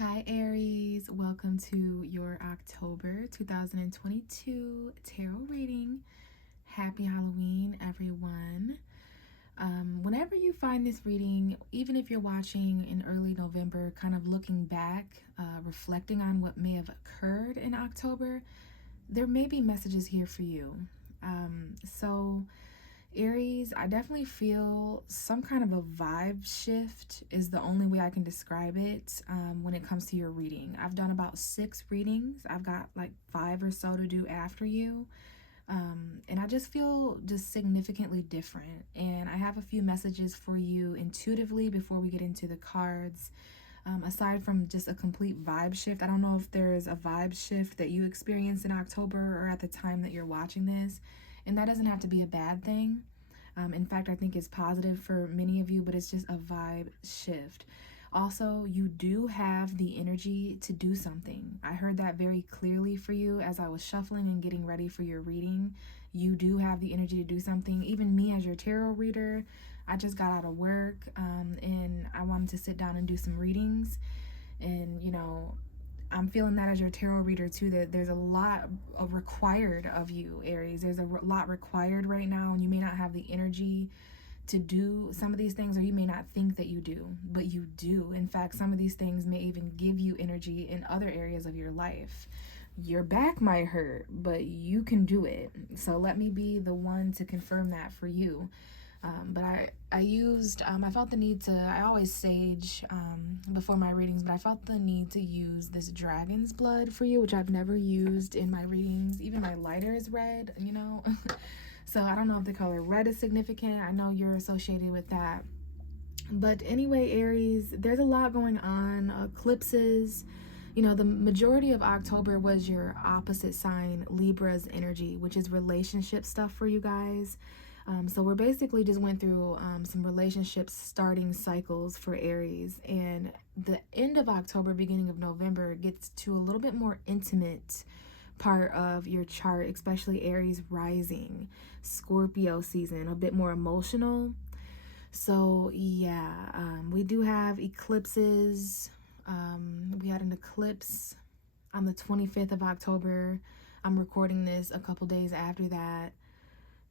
Hi Aries, welcome to your October 2022 tarot reading. Happy Halloween, everyone. Whenever you find this reading, even if you're watching in early November, kind of looking back, reflecting on what may have occurred in October, there may be messages here for you. So Aries, I definitely feel some kind of a vibe shift is the only way I can describe it when it comes to your reading. I've done about 6 readings. I've got like 5 or so to do after you. And I just feel just significantly different. And I have a few messages for you intuitively before we get into the cards. Aside from just a complete vibe shift, I don't know if there's a vibe shift that you experienced in October or at the time that you're watching this. And that doesn't have to be a bad thing. In fact, I think it's positive for many of you, but it's just a vibe shift. Also, you do have the energy to do something. I heard that very clearly for you as I was shuffling and getting ready for your reading. You do have the energy to do something. Even me as your tarot reader, I just got out of work and I wanted to sit down and do some readings. And, I'm feeling that as your tarot reader too, that there's a lot required of you, Aries. There's a lot required right now, and you may not have the energy to do some of these things, or you may not think that you do, but you do. In fact, some of these things may even give you energy in other areas of your life. Your back might hurt, but you can do it. So let me be the one to confirm that for you. But I felt the need to, I always sage before my readings, but I felt the need to use this dragon's blood for you, which I've never used in my readings. Even my lighter is red, So I don't know if the color red is significant. I know you're associated with that. But anyway, Aries, there's a lot going on. Eclipses. The majority of October was your opposite sign, Libra's energy, which is relationship stuff for you guys. So we're basically just went through some relationships starting cycles for Aries, and the end of October, beginning of November gets to a little bit more intimate part of your chart, especially Aries rising, Scorpio season, a bit more emotional. So yeah, we do have eclipses. We had an eclipse on the 25th of October. I'm recording this a couple days after that.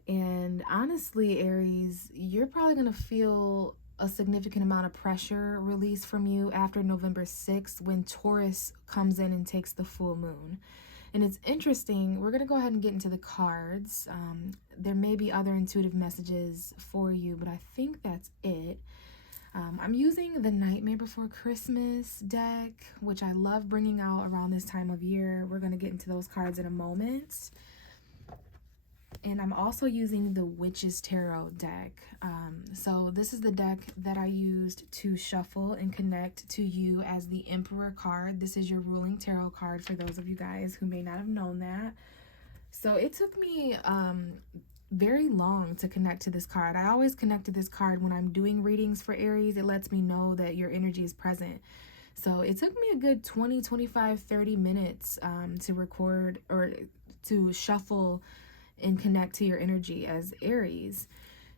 And honestly, Aries, you're probably going to feel a significant amount of pressure released from you after November 6th when Taurus comes in and takes the full moon. And it's interesting. We're going to go ahead and get into the cards. There may be other intuitive messages for you, but I think that's it. I'm using the Nightmare Before Christmas deck, which I love bringing out around this time of year. We're going to get into those cards in a moment. And I'm also using the Witch's Tarot deck. So this is the deck that I used to shuffle and connect to you as the Emperor card. This is your ruling tarot card for those of you guys who may not have known that. So it took me very long to connect to this card. I always connect to this card when I'm doing readings for Aries. It lets me know that your energy is present. So it took me a good 20, 25, 30 minutes to record or to shuffle and connect to your energy as Aries.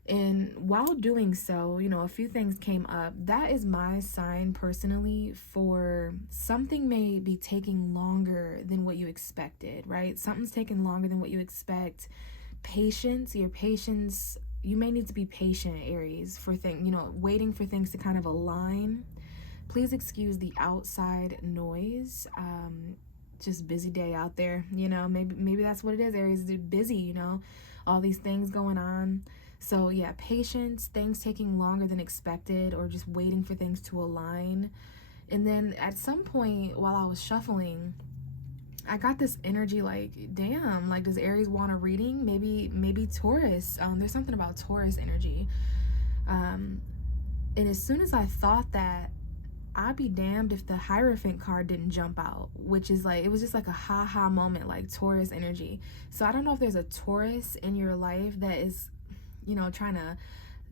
And while doing so, a few things came up. That is my sign personally for something may be taking longer than what you expected, right? Something's taking longer than what you expect. Patience, your patience, you may need to be patient, Aries, for waiting for things to kind of align. Please excuse the outside noise. Just busy day out there, maybe that's what it is. Aries is busy, all these things going on. So yeah, patience, things taking longer than expected, or just waiting for things to align. And then at some point while I was shuffling, I got this energy like, damn, like, does Aries want a reading? Maybe Taurus. There's something about Taurus energy. And as soon as I thought that, I'd be damned if the Hierophant card didn't jump out, which is like, it was just like a ha-ha moment, like Taurus energy. So I don't know if there's a Taurus in your life that is, trying to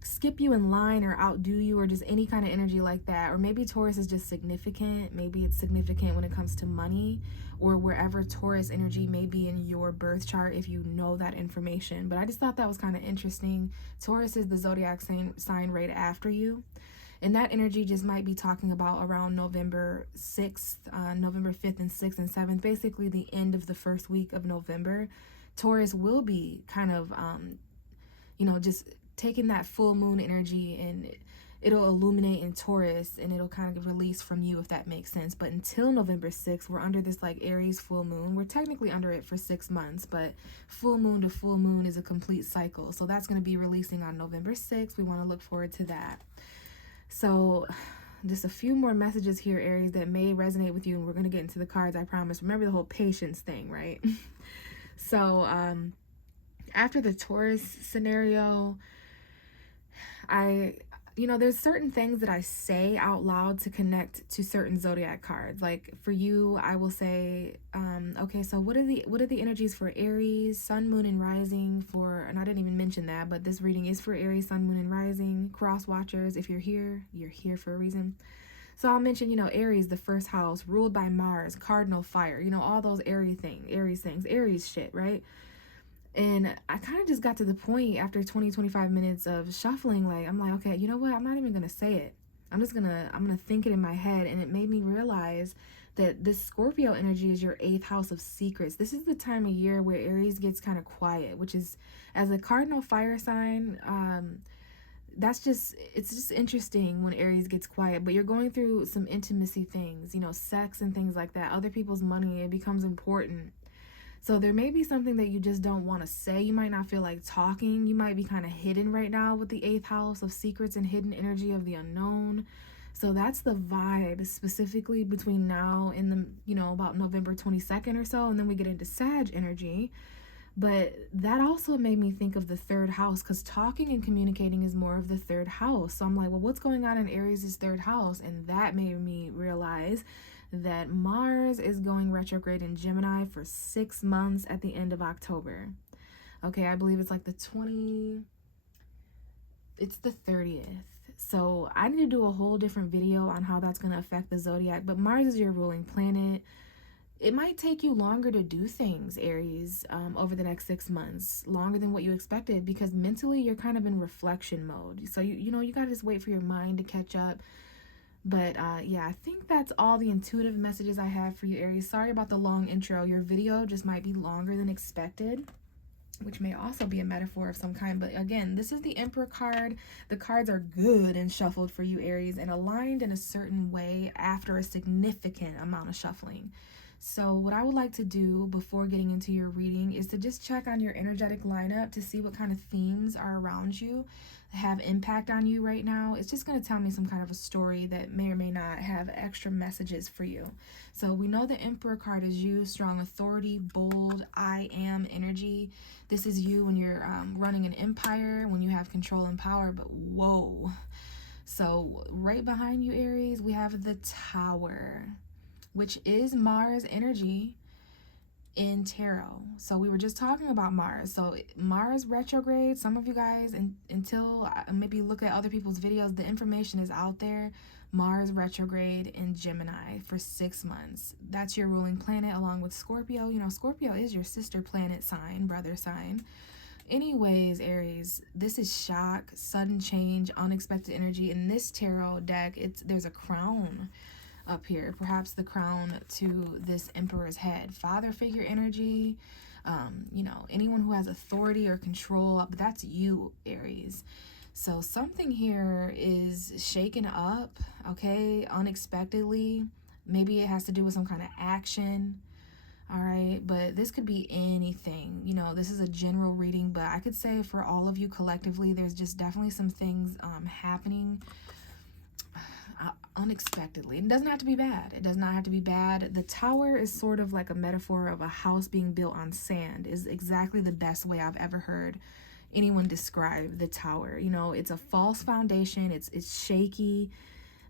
skip you in line or outdo you, or just any kind of energy like that. Or maybe Taurus is just significant. Maybe it's significant when it comes to money, or wherever Taurus energy may be in your birth chart, if you know that information. But I just thought that was kind of interesting. Taurus is the zodiac sign right after you. And that energy just might be talking about around November 6th, November 5th and 6th and 7th, basically the end of the first week of November. Taurus will be kind of, just taking that full moon energy, and it'll illuminate in Taurus, and it'll kind of release from you, if that makes sense. But until November 6th, we're under this like Aries full moon. We're technically under it for 6 months, but full moon to full moon is a complete cycle. So that's going to be releasing on November 6th. We want to look forward to that. So just a few more messages here, Aries, that may resonate with you, and we're going to get into the cards, I promise. Remember the whole patience thing, right? So after the Taurus scenario, there's certain things that I say out loud to connect to certain zodiac cards. Like for you, I will say, okay, so what are the energies for Aries, Sun, Moon, and Rising and I didn't even mention that, but this reading is for Aries, Sun, Moon, and Rising. Cross watchers, if you're here for a reason. So I'll mention, Aries, the first house, ruled by Mars, cardinal fire, all those Aries things, Aries shit, right? And I kind of just got to the point after 25 minutes of shuffling, like, I'm like, okay, you know what? I'm not even going to say it. I'm going to think it in my head. And it made me realize that this Scorpio energy is your 8th house of secrets. This is the time of year where Aries gets kind of quiet, which is, as a cardinal fire sign, it's just interesting when Aries gets quiet. But you're going through some intimacy things, sex and things like that. Other people's money, it becomes important. So there may be something that you just don't want to say. You might not feel like talking. You might be kind of hidden right now with the 8th house of secrets and hidden energy of the unknown. So that's the vibe specifically between now and about November 22nd or so. And then we get into Sag energy. But that also made me think of the 3rd house, because talking and communicating is more of the 3rd house. So I'm like, well, what's going on in Aries' 3rd house? And that made me realize that Mars is going retrograde in Gemini for 6 months at the end of October. Okay, I believe it's like it's the 30th. So I need to do a whole different video on how that's going to affect the zodiac. But Mars is your ruling planet. It might take you longer to do things, Aries, over the next 6 months, longer than what you expected, because mentally you're kind of in reflection mode. So you got to just wait for your mind to catch up. But yeah, I think that's all the intuitive messages I have for you, Aries. Sorry about the long intro. Your video just might be longer than expected, which may also be a metaphor of some kind. But again, this is the Emperor card. The cards are good and shuffled for you, Aries, and aligned in a certain way after a significant amount of shuffling. So what I would like to do before getting into your reading is to just check on your energetic lineup to see what kind of themes are around you, have impact on you right now. It's just going to tell me some kind of a story that may or may not have extra messages for you. So we know the Emperor card is you, strong authority, bold, I am energy. This is you when you're running an empire, when you have control and power, but whoa. So right behind you, Aries, we have the Tower, which is Mars energy in tarot. So we were just talking about Mars. So Mars retrograde, some of you guys, until maybe look at other people's videos, the information is out there. Mars retrograde in Gemini for 6 months. That's your ruling planet along with Scorpio. Scorpio is your sister planet sign, brother sign. Anyways, Aries, this is shock, sudden change, unexpected energy. In this tarot deck, there's a crown up here, perhaps the crown to this Emperor's head. Father figure energy, anyone who has authority or control, but that's you, Aries. So something here is shaken up, okay, unexpectedly. Maybe it has to do with some kind of action, all right, but this could be anything. This is a general reading, but I could say for all of you collectively, there's just definitely some things happening unexpectedly. It doesn't have to be bad. It does not have to be bad. The Tower is sort of like a metaphor of a house being built on sand, is exactly the best way I've ever heard anyone describe the Tower. It's a false foundation. It's shaky.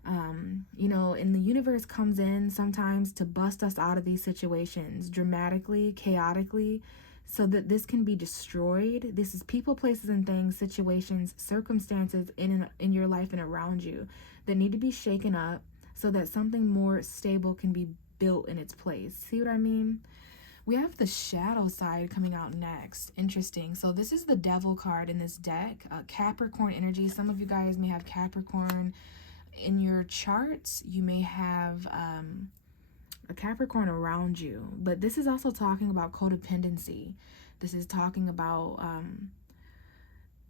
And the universe comes in sometimes to bust us out of these situations dramatically, chaotically, so that this can be destroyed. This is people, places, and things, situations, circumstances in your life and around you that need to be shaken up so that something more stable can be built in its place. See what I mean? We have the shadow side coming out next. Interesting. So this is the Devil card in this deck. Capricorn energy. Some of you guys may have Capricorn in your charts, you may have a Capricorn around you, but this is also talking about codependency. This is talking about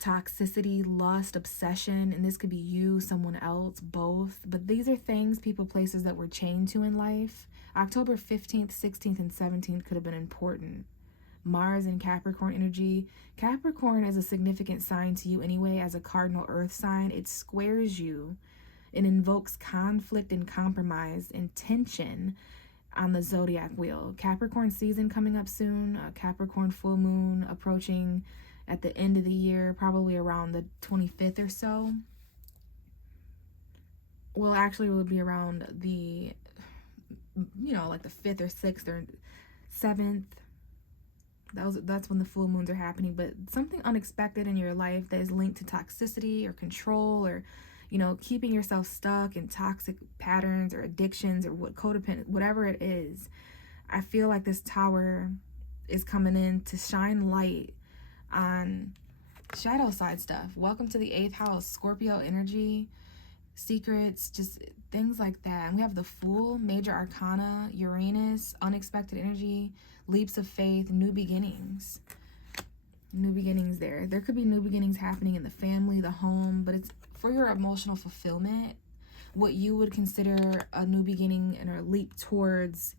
toxicity, lust, obsession, and this could be you, someone else, both. But these are things, people, places that we're chained to in life. October 15th, 16th, and 17th could have been important. Mars and Capricorn energy. Capricorn is a significant sign to you anyway, as a cardinal earth sign. It squares you. It invokes conflict and compromise and tension on the zodiac wheel. Capricorn season coming up soon. Capricorn full moon approaching at the end of the year, probably around the 25th or so. Well, actually, it would be around the, like the 5th or 6th or 7th. That's when the full moons are happening. But something unexpected in your life that is linked to toxicity or control, or keeping yourself stuck in toxic patterns or addictions or codependent, whatever it is. I feel like this tower is coming in to shine light on shadow side stuff. Welcome to the 8th house, Scorpio energy, secrets, just things like that. And we have the Fool, major arcana, Uranus, unexpected energy, leaps of faith, new beginnings. New beginnings there. There could be new beginnings happening in the family, the home, but it's for your emotional fulfillment, what you would consider a new beginning and a leap towards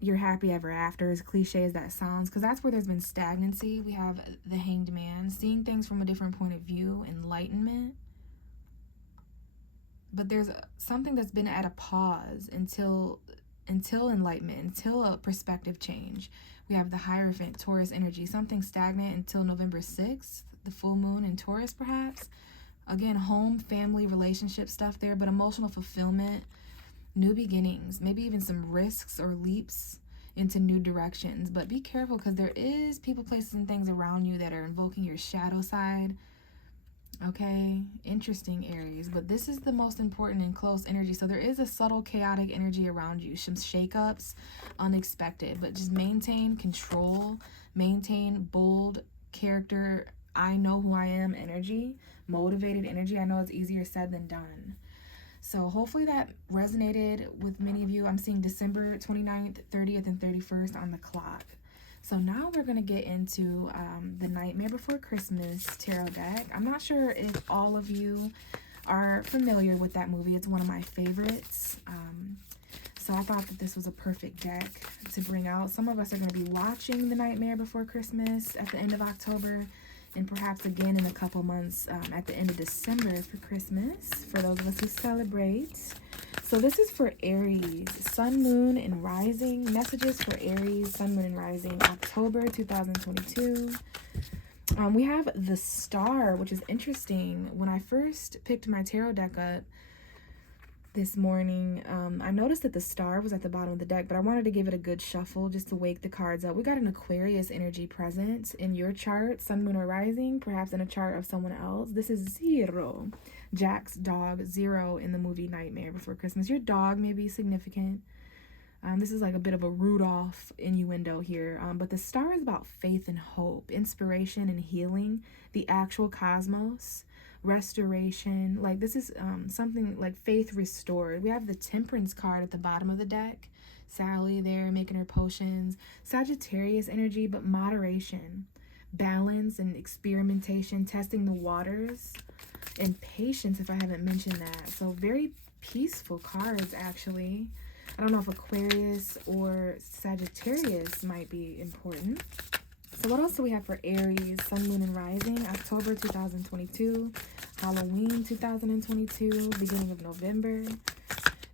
your happy ever after, as cliche as that sounds, because that's where there's been stagnancy. We have the Hanged Man, seeing things from a different point of view, enlightenment. But there's something that's been at a pause until enlightenment, until a perspective change. We have the Hierophant, Taurus energy, something stagnant until November 6th, the full moon in Taurus perhaps. Again, home, family, relationship stuff there, but emotional fulfillment, new beginnings, maybe even some risks or leaps into new directions. But be careful, because there is people, places, and things around you that are invoking your shadow side. Okay, interesting, Aries. But this is the most important and close energy. So there is a subtle chaotic energy around you, some shakeups, unexpected, but just maintain control, maintain bold character, I know who I am energy, motivated energy. I know it's easier said than done. So hopefully that resonated with many of you. I'm seeing December 29th, 30th, and 31st on the clock. So now we're going to get into the Nightmare Before Christmas tarot deck. I'm not sure if all of you are familiar with that movie. It's one of my favorites. So I thought that this was a perfect deck to bring out. Some of us are going to be watching The Nightmare Before Christmas at the end of October, and perhaps again in a couple months at the end of December for Christmas, for those of us who celebrate. So this is for Aries, Sun, Moon, and Rising. Messages for Aries, Sun, Moon, and Rising, October 2022. We have the Star, which is interesting. When I first picked my tarot deck up this morning, I noticed that the Star was at the bottom of the deck, but I wanted to give it a good shuffle just to wake the cards up. We got an Aquarius energy present in your chart, Sun, Moon, or Rising, perhaps in a chart of someone else. This is Zero, Jack's dog, Zero in the movie Nightmare Before Christmas. Your dog may be significant. This is like a bit of a Rudolph innuendo here, but the Star is about faith and hope, inspiration and healing, the actual cosmos, restoration. Like this is something like faith restored. We have the Temperance card at the bottom of the deck, Sally there making her potions. Sagittarius energy, but moderation, balance, and experimentation, testing the waters, and patience, if I haven't mentioned that. So very peaceful cards, actually. I don't know if Aquarius or Sagittarius might be important. So what else do we have for Aries, Sun, Moon, and Rising, October 2022, Halloween 2022, beginning of November?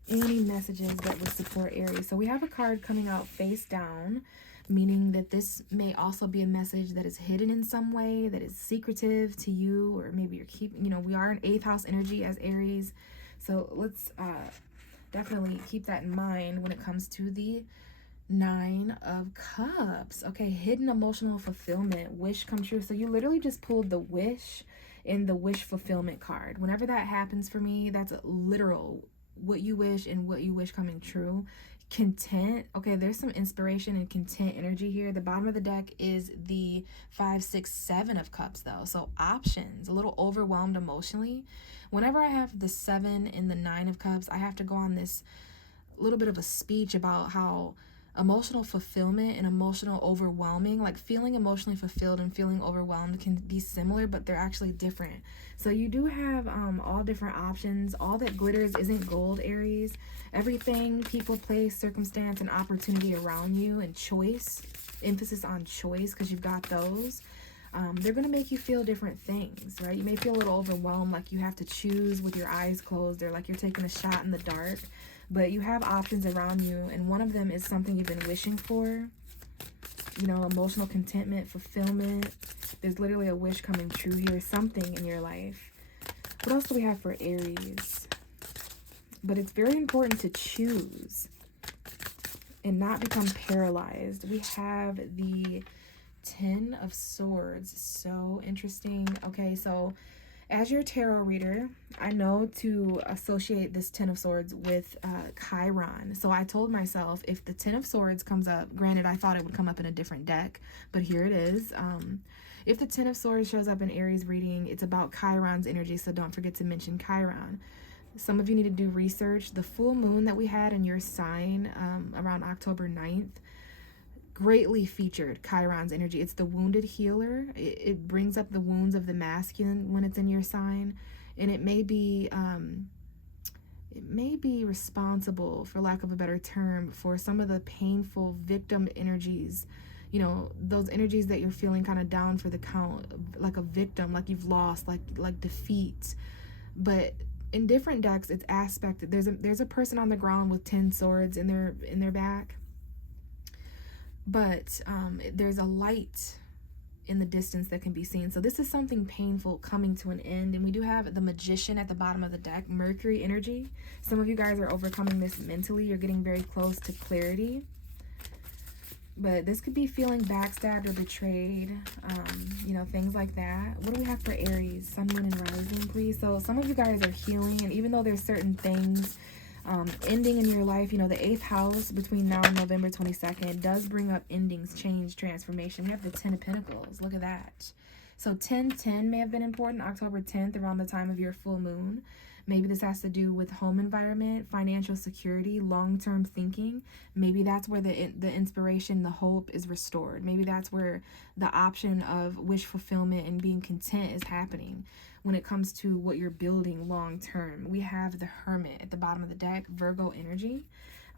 Any messages that would support Aries? So we have a card coming out face down, meaning that this may also be a message that is hidden in some way, that is secretive to you, or maybe you're keeping, we are an 8th house energy as Aries. So let's definitely keep that in mind when it comes to the 9 of Cups. Okay, hidden emotional fulfillment, wish come true. So you literally just pulled the wish in the wish fulfillment card. Whenever that happens for me, that's literal, what you wish and what you wish coming true. content. Okay, there's some inspiration and content energy here. The bottom of the deck is the 5, 6, 7 of cups though. So options, a little overwhelmed emotionally. Whenever I have the 7 and the 9 of cups, I have to go on this little bit of a speech about how emotional fulfillment and emotional overwhelming, like feeling emotionally fulfilled and feeling overwhelmed, can be similar, but they're actually different. So you do have all different options. All that glitters isn't gold, Aries. Everything, people, place, circumstance, and opportunity around you, and choice, emphasis on choice, because you've got those. They're going to make you feel different things, right? You may feel a little overwhelmed, like you have to choose with your eyes closed, or like you're taking a shot in the dark. But you have options around you, and one of them is something you've been wishing for. You know, emotional contentment, fulfillment. There's literally a wish coming true here, something in your life. What else do we have for Aries? But it's very important to choose and not become paralyzed. We have the 10 of Swords. So interesting. Okay, so as your tarot reader, I know to associate this 10 of Swords with Chiron. So I told myself, if the 10 of Swords comes up, granted I thought it would come up in a different deck, but here it is. If the 10 of Swords shows up in Aries reading, it's about Chiron's energy, so don't forget to mention Chiron. Some of you need to do research. The full moon that we had in your sign around October 9th greatly featured Chiron's energy. It's the wounded healer. It brings up the wounds of the masculine when it's in your sign, and it may be responsible, for lack of a better term, for some of the painful victim energies. You know, those energies that you're feeling kind of down for the count, like a victim, like you've lost, like defeat. But in different decks, it's aspected. There's a person on the ground with 10 swords in their back. But there's a light in the distance that can be seen. So this is something painful coming to an end. And we do have the Magician at the bottom of the deck, Mercury energy. Some of you guys are overcoming this mentally. You're getting very close to clarity. But this could be feeling backstabbed or betrayed, you know, things like that. What do we have for Aries? Sun, Moon, and Rising, please. So some of you guys are healing, and even though there's certain things ending in your life, you know, the 8th house between now and November 22nd does bring up endings, change, transformation. We have the 10 of Pentacles. Look at that. So 10-10 may have been important, October 10th, around the time of your full moon. Maybe this has to do with home environment, financial security, long-term thinking. Maybe that's where the inspiration, the hope is restored. Maybe that's where the option of wish fulfillment and being content is happening when it comes to what you're building long-term. We have the Hermit at the bottom of the deck, Virgo energy.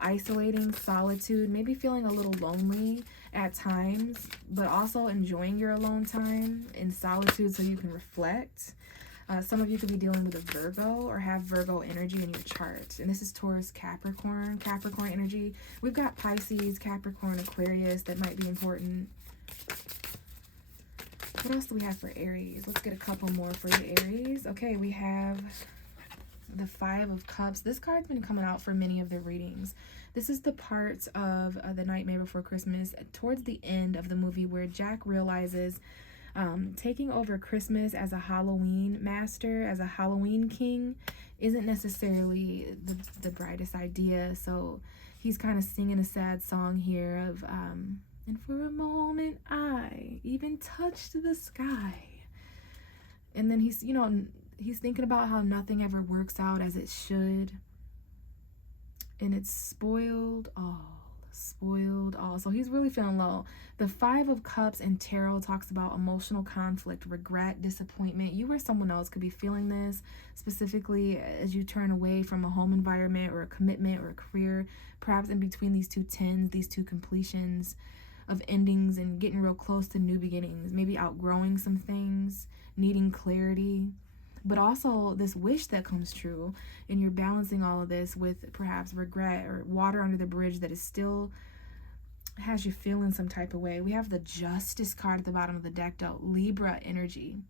Isolating, solitude, maybe feeling a little lonely at times, but also enjoying your alone time in solitude so you can reflect. Some of you could be dealing with a Virgo or have Virgo energy in your chart. And this is Taurus, Capricorn energy. We've got Pisces, Capricorn, Aquarius that might be important. What else do we have for Aries? Let's get a couple more for you, Aries. Okay, we have the 5 of Cups. This card's been coming out for many of the readings. This is the part of The Nightmare Before Christmas towards the end of the movie where Jack realizes taking over Christmas as a Halloween master, as a Halloween king, isn't necessarily the brightest idea. So he's kind of singing a sad song here of, and for a moment I even touched the sky. And then he's, you know, he's thinking about how nothing ever works out as it should. And it's spoiled all. So he's really feeling low. The 5 of Cups in tarot talks about emotional conflict, regret, disappointment. You or someone else could be feeling this specifically as you turn away from a home environment or a commitment or a career, perhaps in between these two 10s, these two completions of endings and getting real close to new beginnings, maybe outgrowing some things, needing clarity. But also this wish that comes true, and you're balancing all of this with perhaps regret or water under the bridge that is still has you feeling some type of way. We have the Justice card at the bottom of the deck, though. Libra energy.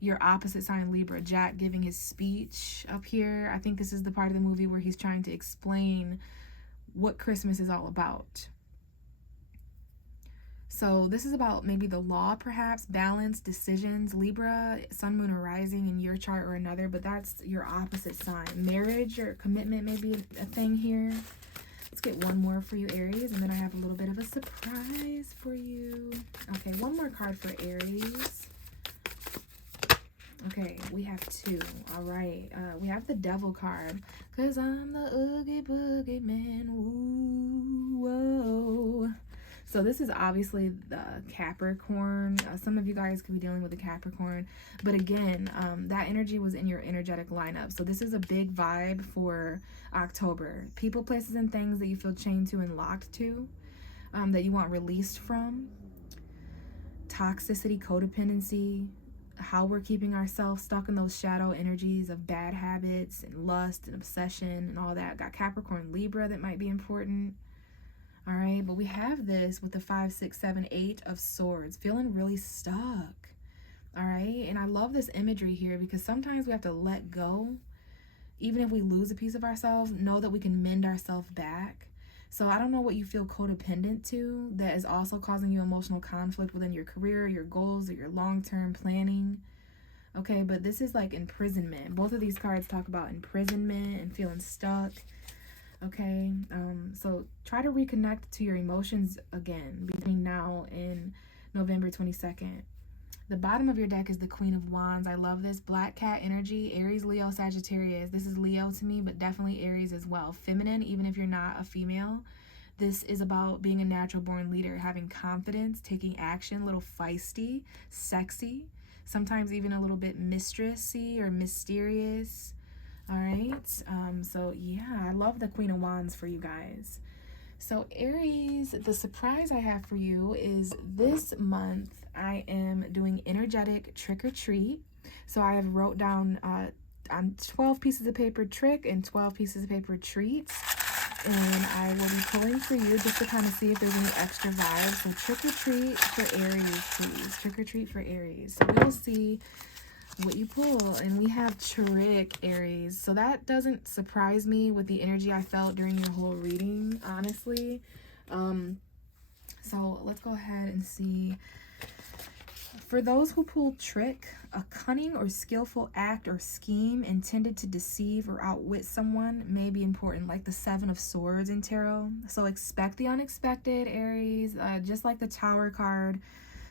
Your opposite sign, Libra. Jack giving his speech up here. I think this is the part of the movie where he's trying to explain what Christmas is all about. So this is about maybe the law, perhaps, balance, decisions. Libra, sun, moon, or rising in your chart or another, but that's your opposite sign. Marriage or commitment may be a thing here. Let's get one more for you, Aries, and then I have a little bit of a surprise for you. Okay, one more card for Aries. Okay, we have two. All right, we have the Devil card. Cause I'm the Oogie Boogie Man. Ooh, whoa. So this is obviously the Capricorn. Some of you guys could be dealing with the Capricorn. But again, that energy was in your energetic lineup. So this is a big vibe for October. People, places, and things that you feel chained to and locked to, that you want released from. Toxicity, codependency, how we're keeping ourselves stuck in those shadow energies of bad habits and lust and obsession and all that. Got Capricorn, Libra that might be important. All right, but we have this with the 5, 6, 7, 8 of swords, feeling really stuck. All right, and I love this imagery here because sometimes we have to let go. Even if we lose a piece of ourselves, know that we can mend ourselves back. So I don't know what you feel codependent to that is also causing you emotional conflict within your career, your goals, or your long-term planning. Okay, but this is like imprisonment. Both of these cards talk about imprisonment and feeling stuck. Okay, so try to reconnect to your emotions again between now and November 22nd. The bottom of your deck is the Queen of Wands. I love this. Black cat energy, Aries, Leo, Sagittarius. This is Leo to me, but definitely Aries as well. Feminine, even if you're not a female. This is about being a natural born leader, having confidence, taking action, a little feisty, sexy, sometimes even a little bit mistressy or mysterious. All right. So yeah, I love the Queen of Wands for you guys. So Aries, the surprise I have for you is this month I am doing energetic trick or treat. So I have wrote down on 12 pieces of paper trick and 12 pieces of paper treats. And I will be pulling for you just to kind of see if there's any extra vibes. So trick or treat for Aries, please. Trick or treat for Aries. So we'll see what you pull. And we have trick, Aries. So that doesn't surprise me with the energy I felt during your whole reading, honestly. So let's go ahead and see. For those who pull trick, a cunning or skillful act or scheme intended to deceive or outwit someone may be important, like the 7 of Swords in tarot. So expect the unexpected, Aries. Just like the Tower card,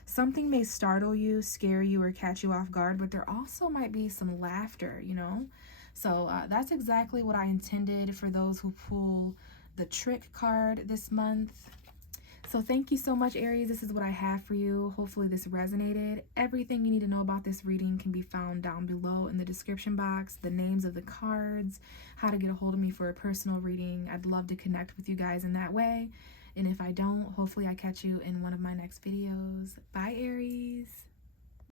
something may startle you, scare you, or catch you off guard, but there also might be some laughter, you know? So that's exactly what I intended for those who pull the trick card this month. So thank you so much, Aries. This is what I have for you. Hopefully this resonated. Everything you need to know about this reading can be found down below in the description box. The names of the cards, how to get a hold of me for a personal reading. I'd love to connect with you guys in that way. And if I don't, hopefully I catch you in one of my next videos. Bye, Aries.